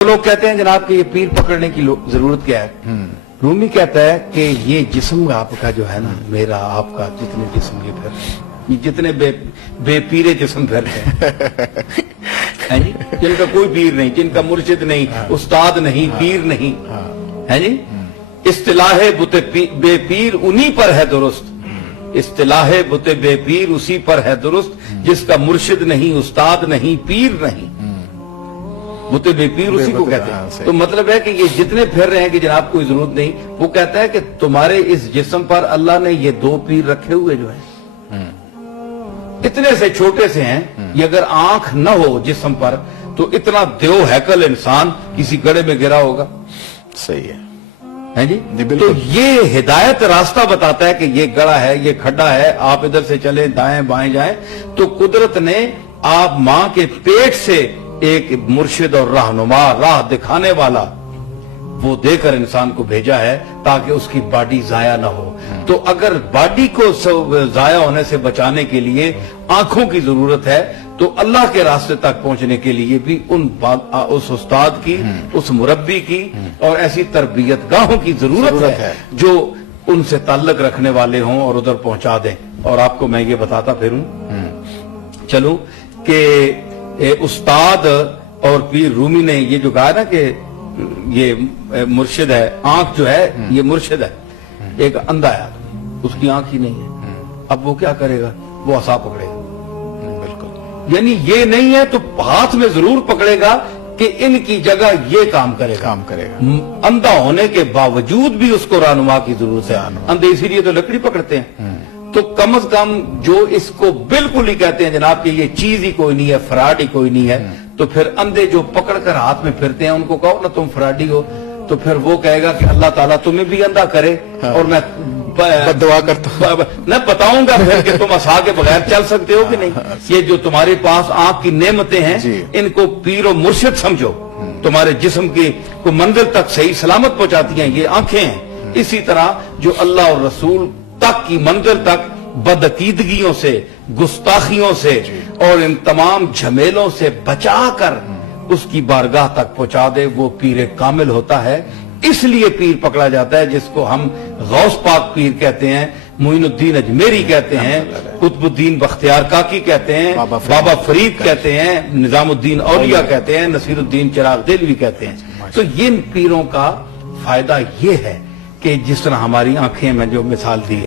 لوگ کہتے ہیں جناب کہ یہ پیر پکڑنے کی ضرورت کیا ہے؟ رومی کہتا ہے کہ یہ جسم آپ کا جو ہے نا، میرا آپ کا جتنے جسم یہ پھر یہ جتنے بے پیرے جسم پھر ہیں جی، جن کا کوئی پیر نہیں، جن کا مرشد نہیں، استاد نہیں، پیر نہیں ہے جی، اصطلاح بت بے پیر انہی پر ہے درست، اصطلاح بت بے پیر اسی پر ہے درست، جس کا مرشد نہیں، استاد نہیں، پیر نہیں، بت بے پیر اسی کو کہتے ہیں۔ تو مطلب ہے کہ یہ جتنے پھر رہے ہیں کہ جناب کوئی ضرورت نہیں، وہ کہتا ہے کہ تمہارے اس جسم پر اللہ نے یہ دو پیر رکھے ہوئے جو ہیں، اتنے سے چھوٹے سے ہیں، یہ اگر آنکھ نہ ہو جسم پر تو اتنا دیو ہیکل انسان کسی گڑھے میں گرا ہوگا۔ صحیح ہے جی، تو یہ ہدایت راستہ بتاتا ہے کہ یہ گڑھا ہے، یہ کھڈا ہے، آپ ادھر سے چلیں، دائیں بائیں جائیں۔ تو قدرت نے آپ ماں کے پیٹ سے ایک مرشد اور رہنما، راہ دکھانے والا وہ دے کر انسان کو بھیجا ہے تاکہ اس کی باڈی ضائع نہ ہو۔ تو اگر باڈی کو ضائع ہونے سے بچانے کے لیے آنکھوں کی ضرورت ہے تو اللہ کے راستے تک پہنچنے کے لیے بھی اس استاد کی، اس مربی کی اور ایسی تربیت گاہوں کی ضرورت ہے جو ان سے تعلق رکھنے والے ہوں اور ادھر پہنچا دیں۔ اور آپ کو میں یہ بتاتا پھروں چلوں کہ استاد اور پیر رومی نے یہ جو کہا نا کہ یہ مرشد ہے، آنکھ جو ہے یہ مرشد ہے، ایک اندھا ہے، اس کی آنکھ ہی نہیں ہے، اب وہ کیا کرے گا؟ وہ عصا پکڑے گا، بالکل، یعنی یہ نہیں ہے تو ہاتھ میں ضرور پکڑے گا کہ ان کی جگہ یہ کام کرے گا۔ اندھا ہونے کے باوجود بھی اس کو رہنما کی ضرورت ہے، اندھے اسی لیے تو لکڑی پکڑتے ہیں۔ تو کم از کم جو اس کو بالکل ہی کہتے ہیں جناب کہ یہ چیز ہی کوئی نہیں ہے، فراڈ ہی کوئی نہیں ہے، تو پھر اندھے جو پکڑ کر ہاتھ میں پھرتے ہیں ان کو کہو نا تم فراڈی ہو، تو پھر وہ کہے گا کہ اللہ تعالیٰ تمہیں بھی اندھا کرے اور میں دعا کرتا ہوں، میں بتاؤں گا پھر کہ تم عصا کے بغیر چل سکتے ہو کہ نہیں۔ یہ جو تمہارے پاس آنکھ کی نعمتیں ہیں ان کو پیر و مرشد سمجھو، تمہارے جسم کی کو منزل تک صحیح سلامت پہنچاتی ہیں یہ آنکھیں ہیں۔ اسی طرح جو اللہ اور رسول تک کی منزل تک بدعقیدگیوں سے، گستاخیوں سے اور ان تمام جھمیلوں سے بچا کر اس کی بارگاہ تک پہنچا دے، وہ پیر کامل ہوتا ہے۔ اس لیے پیر پکڑا جاتا ہے، جس کو ہم غوث پاک پیر کہتے ہیں، معین الدین اجمیری کہتے ہیں، قطب الدین بختیار کاکی کہتے ہیں، بابا فرید کہتے ہیں، نظام الدین اولیاء کہتے ہیں، نصیر الدین چراغ دہلوی کہتے ہیں۔ تو ان پیروں کا فائدہ یہ ہے کہ جس طرح ہماری آنکھیں میں جو مثال دی